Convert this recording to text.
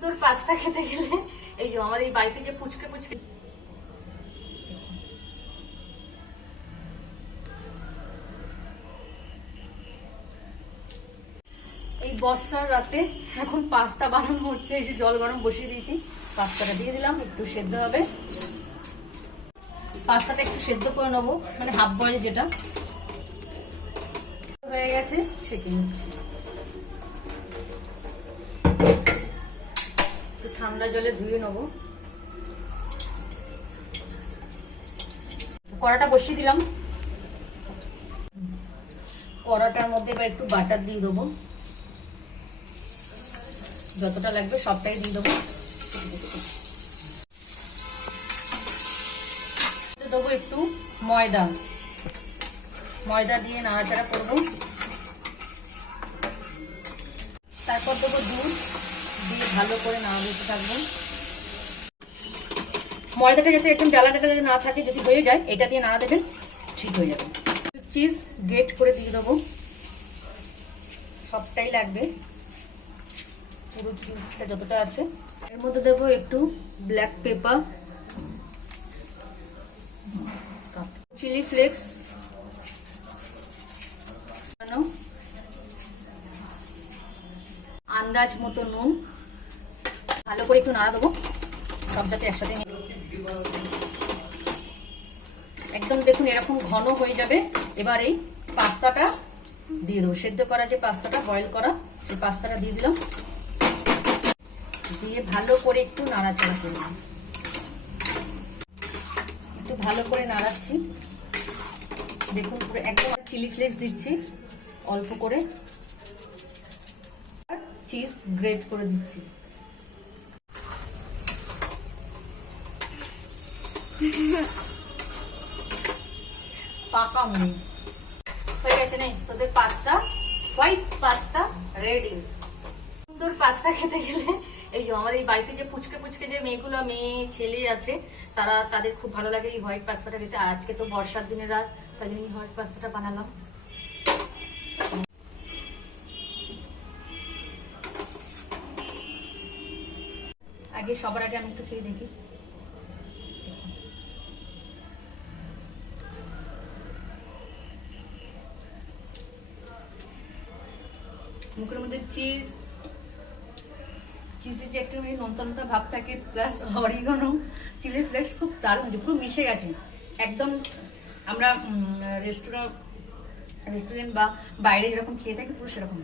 সুন্দর পাস্তা খেতে গেলে এই যে আমাদের এই বাড়িতে যে পুচকে পুচকে এই বর্ষার রাতে এখন পাস্তা বানানো হচ্ছে। এই যে জল গরম বসিয়ে দিয়েছি, পাস্তাটা দিয়ে দিলাম, একটু সেদ্ধ হবে। পাস্তাটা একটু সেদ্ধ করে নেবো, মানে হাফ বয়েল যেটা হয়ে গেছে ছেঁকে নিচ্ছি। একটু ঠান্ডা জলে ধুয়ে নেবো। কড়াটা বসিয়ে দিলাম। কড়াটার মধ্যে এবার একটু বাটার দিয়ে দেবো, যতটা লাগবে সবটাই দিয়ে দেবো। দেবো একটু ময়দা, ময়দা দিয়ে নাড়াচাড়া করবো। তারপর দেবো দুধ, দিয়ে ভালো করে নাড়াতে থাকবো। ময়দাটা যাতে একদম ডালা ডালা না থাকে, যদি হয়ে যায় এটা দিয়ে নাড়া দেবেন, ঠিক হয়ে যাবে। চিজ গ্রেট করে দিয়ে দেবো, সবটাই লাগবে, পুরো চিজটা যতটা আছে। এর মধ্যে দেবো একটু ব্ল্যাক পেপার, চিলি ফ্লেক্স, আন্দাজ মতো নুন, ভালো করে একটু নাড়া দেবো, সব যাতে একসাথে একদম দেখুন এরকম ঘন হয়ে যাবে। এবার এই পাস্তাটা দিয়ে দেবো, সেদ্ধ করা যে পাস্তাটা, বয়েল করা সেই পাস্তাটা দিয়ে দিলাম, দিয়ে ভালো করে একটু নাড়াচাড়া করব। একটু ভালো করে নাড়াচ্ছি, দেখুন পুরো একদম। চিলি ফ্লেক্স দিচ্ছি অল্প করে, আর চিজ গ্রেট করে দিচ্ছি। পাকা মুড়ি হয়ে গেছে। নেই তোদের পাস্তা, হোয়াইট পাস্তা রেডি। সুন্দর পাস্তা খেতে গেলে এই যে আমাদের এই বাড়িতে যে পুচকে পুচকে যে মেয়েগুলো, মেয়ে ছেলে আছে, তাদের খুব ভালো লাগে এই হোয়াইট পাস্তাটা খেতে। আর আজকে তো বর্ষার দিনের রাত, তাই জন্য হোয়াইট পাস্তাটা বানালাম। আগে সবার আগে আমি একটু খেয়ে দেখি। মুখের মধ্যে চিজে যে একটা নন্তা ভাব থাকে, প্লাস অরিগানো, চিলি ফ্লেক্স, খুব দারুণ হয়েছে, পুরো মিশে গেছে একদম। আমরা রেস্টুরেন্ট বা বাইরে যেরকম খেয়ে থাকি পুরো সেরকম।